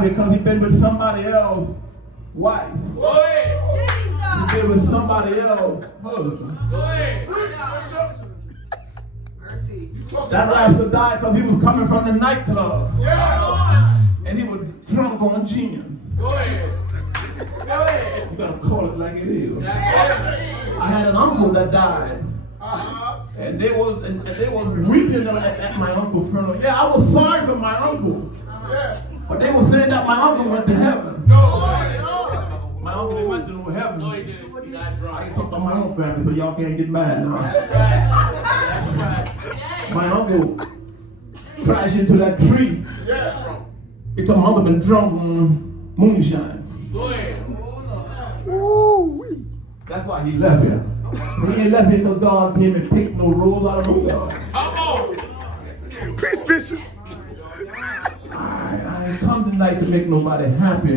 died because he'd been with somebody else's wife. Go ahead. He'd been with somebody else's husband. Go ahead. Mercy. That rascal died because he was coming from the nightclub. Yeah. And he was drunk on gin. Go ahead. Go ahead. You gotta call it like it is. That's it. I had an uncle that died. And they was weeping at my uncle's funeral. Yeah, I was sorry for my uncle. But they were saying that my uncle went to heaven. My uncle didn't went to heaven. No, he didn't. He got drunk. I can talk to my own family so y'all can't get mad now. That's right. My uncle crashed into that tree. He told my uncle been drunk on moonshine. Go ahead. That's why he left here. He ain't left here because God came and picked no rules out of God. Come on. Preach, Bishop. I ain't come tonight to make nobody happy.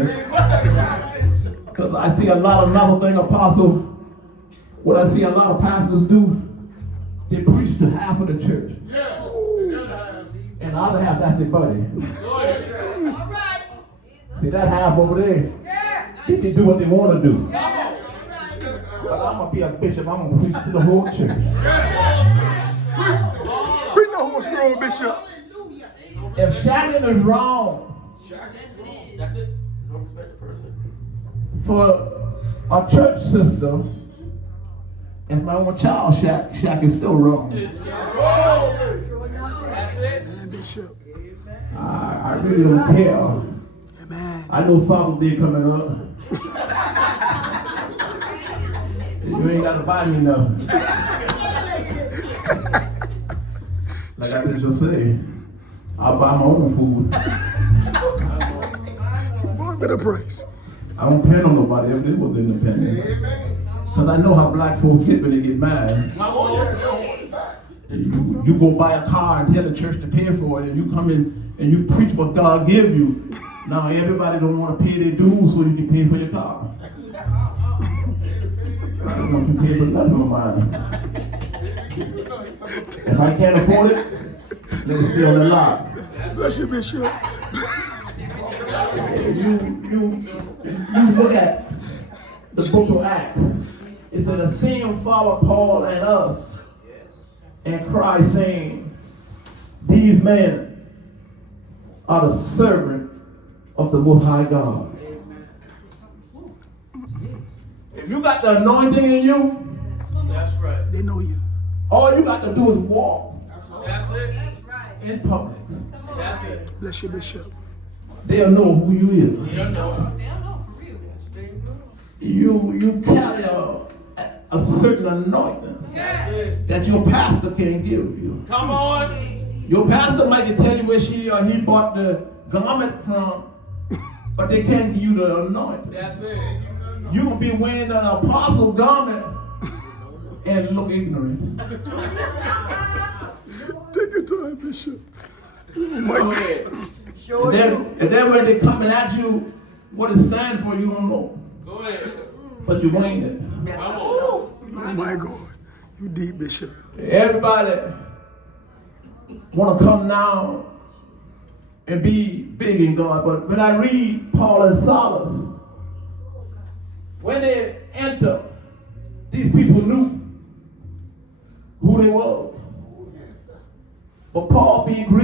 Because I see a lot of another thing, Apostle. What I see a lot of pastors do, they preach to half of the church. And the other half, that's their buddy. Go ahead. All right. See that half over there? Yes. They can do what they want to do. Yes. But I'm going to be a bishop. I'm going to preach to the whole church. Bring the horse roll, Bishop. If shacking is wrong That's it. Don't respect the person. for a church sister, if my own child shack is still wrong. That's it. Man, Bishop. I really don't care. Amen. I know Father's Day coming up. You ain't got to buy me nothing. Like I just say, I'll buy my own food. Boy, better praise. I don't depend on nobody if they was independent. Because I know how black folks get when they get mad. Come on. You go buy a car and tell the church to pay for it, and you come in and you preach what God give you. Now everybody don't want to pay their dues so you can pay for your car. I don't want you to pay for nothing of mine. If I can't afford it, let it stay on the lot. Bless you, Bishop. You look at the book of Acts. It said the same followed Paul and us, and Christ saying, these men are the servant of the Most High God. If you got the anointing in you, That's right. They know you. all you got to do is walk That's it. in public. That's it. Bless you, Bishop. They'll know who you is. You know. They'll know for real. Stay good. You carry a certain anointing That's it. that your pastor can't give you. Come on. Your pastor might tell you where she or he bought the garment from, but they can't give you the anointing. That's it. You gonna be wearing an apostle garment and look ignorant. Take your time, Bishop. Oh, my Go God. ahead. If they're when they coming at you, what it stands for, you don't know. Go ahead. But you ain't it. Come on. Oh, my God. You deep, Bishop. Everybody wanna come now and be big in God, but when I read Paul and Silas, when they enter, these people knew who they were. But Paul being Greek,